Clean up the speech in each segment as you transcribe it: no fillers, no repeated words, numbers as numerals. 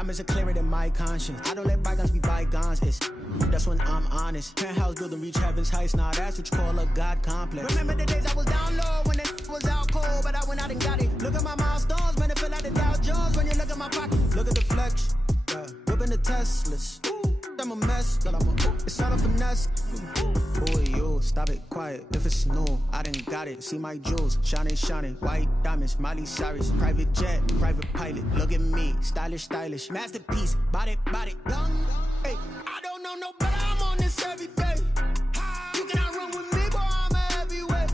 Diamonds are clearer than my conscience. I don't let bygones be bygones. That's when I'm honest. Penthouse building reach heaven's heights. Now that's what you call a God complex. Remember the days I was down low when it was out cold, but I went out and got it. Look at my milestones, man, it feel like the Dow Jones when you look at my pocket. Look at the flex, yeah. Whipping the Teslas. I'm a mess, but it's all a finesse. Boy, you stop it quiet. If it's new, I done got it. See my jewels, shining, white diamonds, Miley Cyrus, private jet, private pilot. Look at me, stylish, masterpiece, body, young. Hey, I don't know no better. I'm on this every day. You cannot run with me, boy. I'm a heavyweight.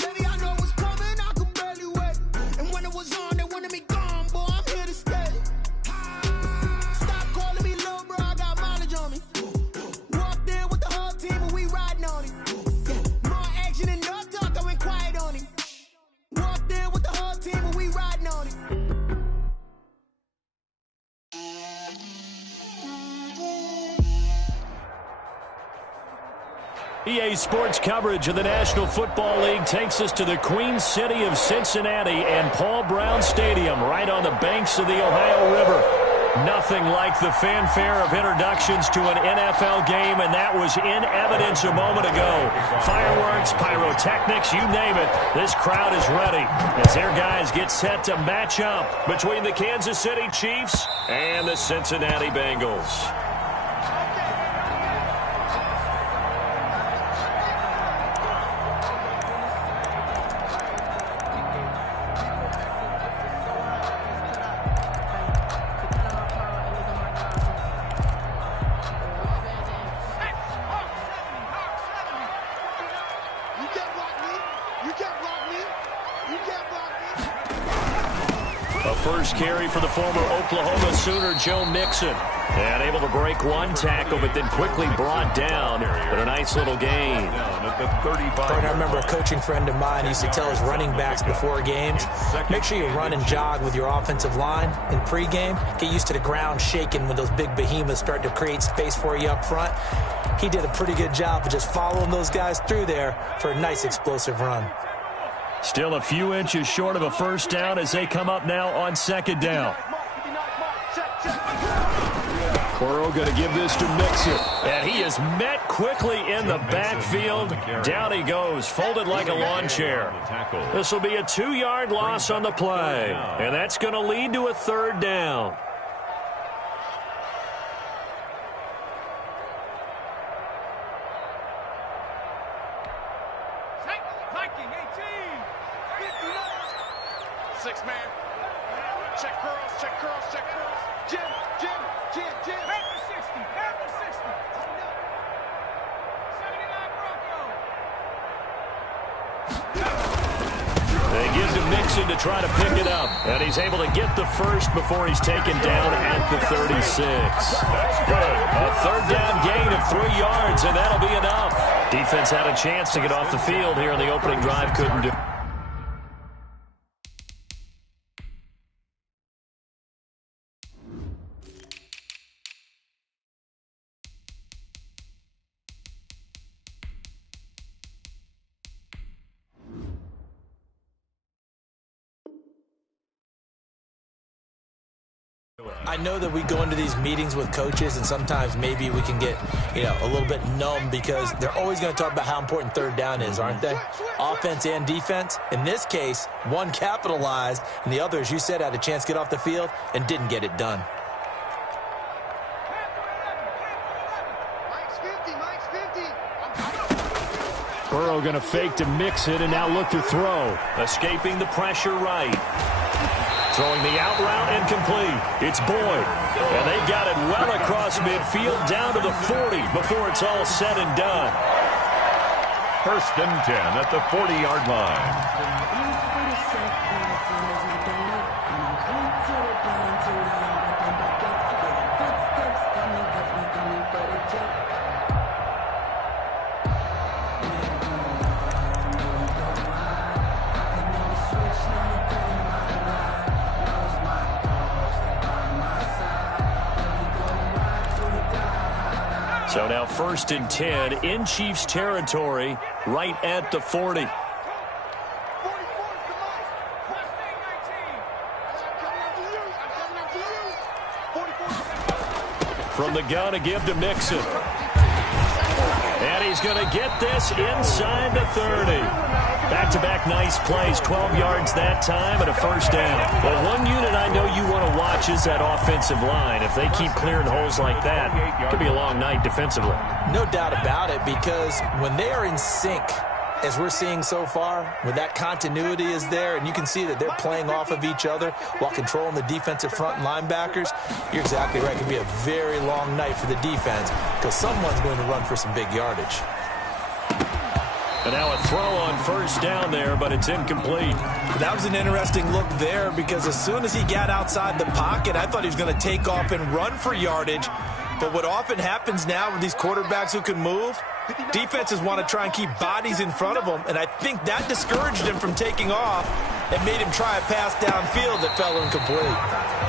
Baby, I know what's coming. I could barely wait. And when it was on, they wanted me gone, boy. I'm here to stay. Stop calling me little bro. I got mileage on me. Walked in with the whole team and we riding on it. More action and no talk. I went quiet on him. Walked in with the whole team and we riding on it. EA Sports coverage of the National Football League takes us to the Queen City of Cincinnati and Paul Brown Stadium right on the banks of the Ohio River. Nothing like the fanfare of introductions to an NFL game, and that was in evidence a moment ago. Fireworks, pyrotechnics, you name it. This crowd is ready as their guys get set to match up between the Kansas City Chiefs and the Cincinnati Bengals. First carry for the former Oklahoma Sooner, Joe Mixon. And able to break one tackle, but then quickly brought down. But a nice little gain. I remember a coaching friend of mine used to tell his running backs before games, make sure you run and jog with your offensive line in pregame. Get used to the ground shaking when those big behemoths start to create space for you up front. He did a pretty good job of just following those guys through there for a nice explosive run. Still a few inches short of a first down as they come up now on second down. Burrow going to give this to Mixon. And he is met quickly in the backfield. Down he goes, folded like a lawn chair. This will be a 2-yard loss on the play. And that's going to lead to a third down. To try to pick it up, and he's able to get the first before he's taken down at the 36. That's good. A third down gain of 3 yards, and that'll be enough. Defense had a chance to get off the field here in the opening drive, couldn't do. I know that we go into these meetings with coaches, and sometimes maybe we can get, a little bit numb because they're always going to talk about how important third down is, aren't they? Offense and defense. In this case, one capitalized, and the other, as you said, had a chance to get off the field and didn't get it done. Burrow going to fake to mix it and now look to throw. Escaping the pressure right. Throwing the out route incomplete. It's Boyd. And they got it well across midfield down to the 40 before it's all said and done. First and 10 at the 40-yard line. So now first and 10 in Chiefs territory right at the 40. from the gun to give to Mixon. And he's going to get this inside the 30. Back-to-back nice plays, 12 yards that time and a first down. Well, one unit I know you want to watch is that offensive line. If they keep clearing holes like that, it could be a long night defensively. No doubt about it, because when they are in sync, as we're seeing so far, when that continuity is there and you can see that they're playing off of each other while controlling the defensive front and linebackers, you're exactly right. It could be a very long night for the defense because someone's going to run for some big yardage. And now a throw on first down there, but it's incomplete. That was an interesting look there because as soon as he got outside the pocket, I thought he was going to take off and run for yardage. But what often happens now with these quarterbacks who can move, defenses want to try and keep bodies in front of them, and I think that discouraged him from taking off and made him try a pass downfield that fell incomplete.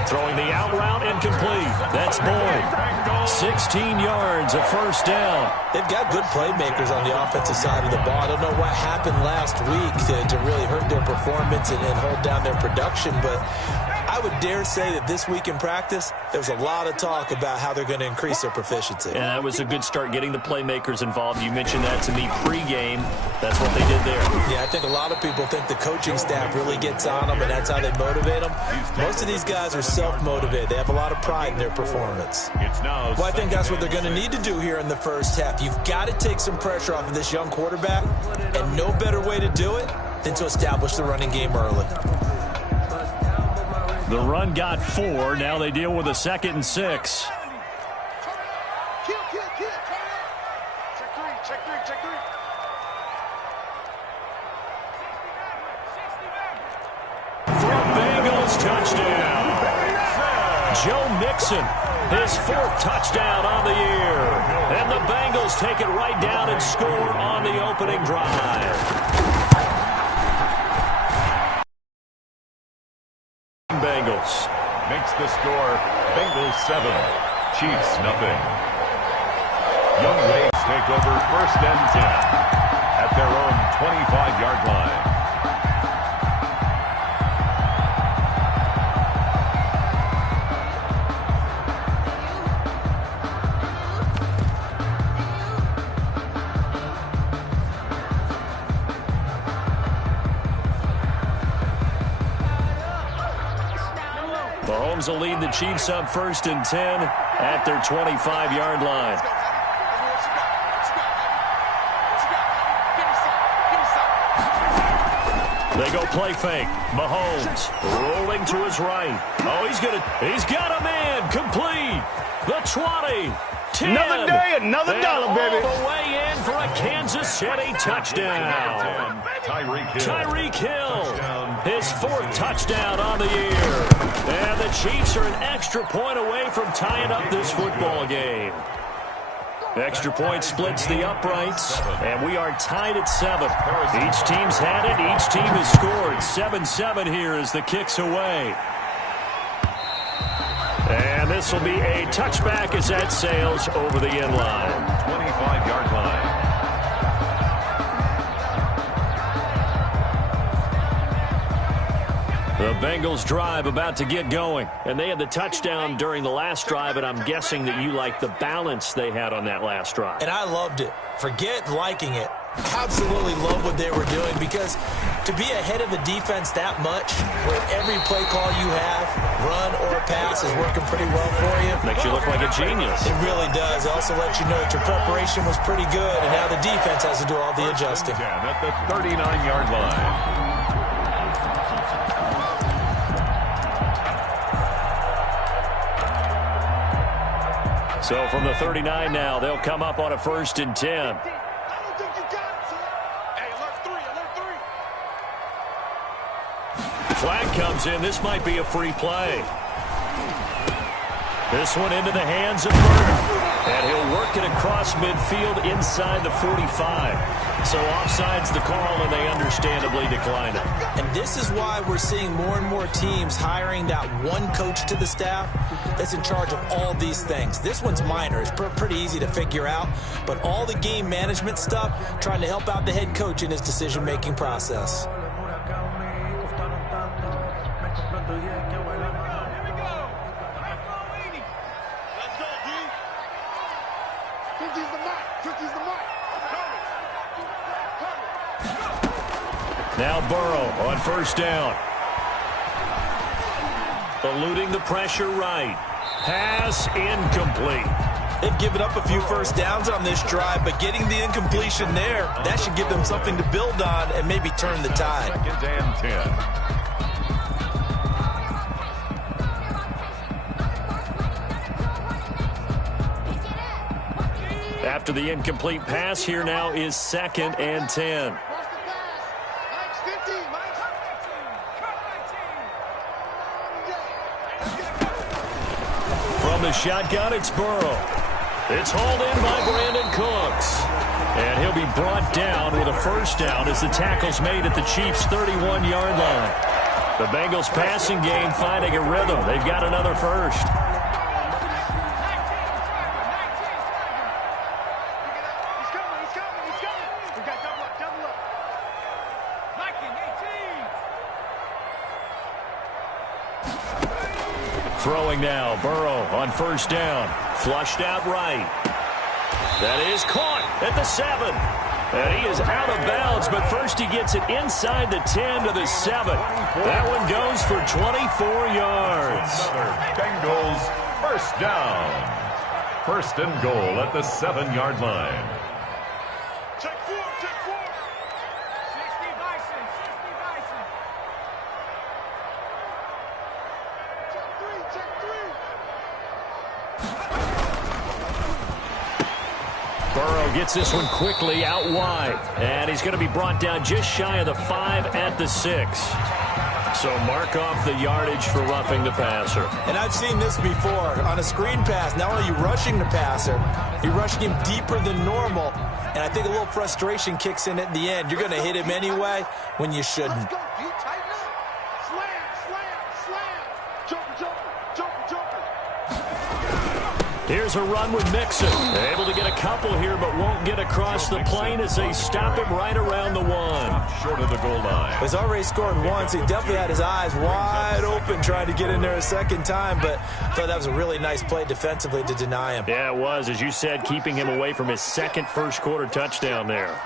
Throwing the out route incomplete. That's Boyd. 16 yards, a first down. They've got good playmakers on the offensive side of the ball. I don't know what happened last week to really hurt their performance and hold down their production, but I would dare say that this week in practice, there was a lot of talk about how they're going to increase their proficiency. And that was a good start, getting the playmakers involved. You mentioned that to me pregame. That's what they did there. Yeah, I think a lot of people think the coaching staff really gets on them, and that's how they motivate them. Most of these guys are self-motivated. They have a lot of pride in their performance. Well, I think that's what they're going to need to do here in the first half. You've got to take some pressure off of this young quarterback, and no better way to do it than to establish the running game early. The run got 4. Now they deal with a 2nd and 6. For Bengals touchdown. Joe Mixon, his 4th touchdown on the year. And the Bengals take it right down and score on the opening drive. Bengals makes the score Bengals 7, Chiefs nothing. Young Waves take over 1st and 10 at their own 25-yard line. Mahomes will lead the Chiefs up 1st and 10 at their 25-yard line. They go play fake. Mahomes rolling to his right. Oh, he's got a man complete. The 20. 10. Another day, another dollar, baby. All the way in for a Kansas City touchdown. Tyreek Hill, his 4th touchdown on the year. And the Chiefs are an extra point away from tying up this football game. Extra point splits the uprights, and we are tied at 7. Each team's had it. Each team has scored. 7-7 here as the kick's away. And this will be a touchback as that sails over the end line. 25-yard line. The Bengals drive about to get going, and they had the touchdown during the last drive, and I'm guessing that you like the balance they had on that last drive. And I loved it. Forget liking it. Absolutely love what they were doing, because to be ahead of the defense that much, where every play call you have, run or pass, is working pretty well for you. Makes you look like a genius. It really does. It also lets you know that your preparation was pretty good, and now the defense has to do all the adjusting. At the 39-yard line. So from the 39 now, they'll come up on a 1st and 10. Flag comes in. This might be a free play. This one into the hands of Burton. And he'll work it across midfield inside the 45. So offside's the call, and they understandably decline it. And this is why we're seeing more and more teams hiring that one coach to the staff that's in charge of all these things. This one's minor. It's pretty easy to figure out. But all the game management stuff, trying to help out the head coach in his decision-making process. Now Burrow on first down. Eluding the pressure right. Pass incomplete. They've given up a few first downs on this drive, but getting the incompletion there, that should give them something to build on and maybe turn the tide. 2nd and 10. After the incomplete pass, here now is 2nd and 10. From the shotgun, it's Burrow. It's hauled in by Brandon Cooks. And he'll be brought down with a first down as the tackle's made at the Chiefs' 31-yard line. The Bengals passing game finding a rhythm. They've got another first. Throwing now, Burrow on first down. Flushed out right. That is caught at the 7. And he is out of bounds, but first he gets it inside the 10 to the 7. That one goes for 24 yards. Bengals first down. 1st and goal at the 7-yard line. Check 4, check 4. 60 Bison, 60 Bison. Check 3. Burrow gets this one quickly out wide. And he's going to be brought down just shy of the 5 at the 6. So mark off the yardage for roughing the passer. And I've seen this before. On a screen pass, not only are you rushing the passer, you're rushing him deeper than normal. And I think a little frustration kicks in at the end. You're going to hit him anyway when you shouldn't. Let's go. You tighten up. Slam, slam, slam. Jumper, jumper, jumper, jumper. Here's a run with Mixon. Able to get a couple here, but won't get across the plane as they stop him right around the 1. Short of the goal line. He's already scored once. He definitely had his eyes wide open trying to get in there a second time, but I thought that was a really nice play defensively to deny him. Yeah, it was, as you said, keeping him away from his second first-quarter touchdown there.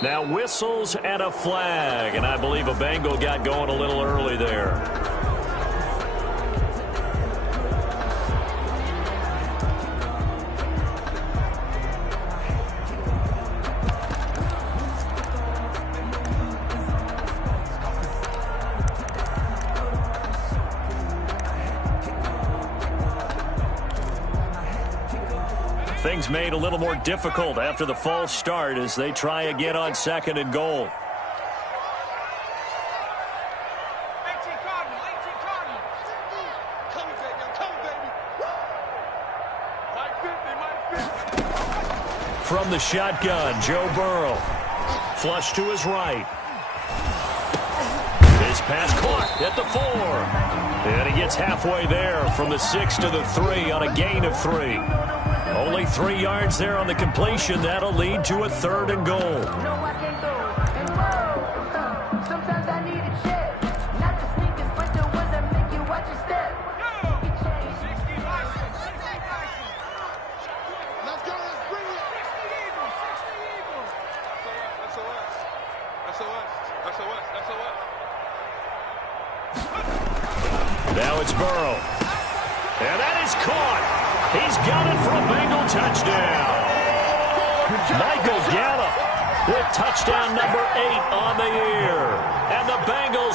Now whistles and a flag, and I believe a Bengal got going a little early there. Things made a little more difficult after the false start as they try again on 2nd and goal. 18 Cardinal, 18 Cardinal. Coming, baby, I'm coming, baby. Mike 50, Mike 50. From the shotgun, Joe Burrow. Flush to his right. His pass caught at the 4. And he gets halfway there from the 6 to the 3 on a gain of 3. Only 3 yards there on the completion. That'll lead to a 3rd and goal. Sometimes I need a check. Not the sneakers, but the ones that make you watch your step. 60 Bison, 60 Bison. Let's go, let's bring it. 60 Eagles, 60 Eagles. SOS, SOS, SOS, SOS. Now it's Burrow. And that is caught. He's got it for a Bengal touchdown. Michael Gallup with touchdown number 8 on the year. And the Bengals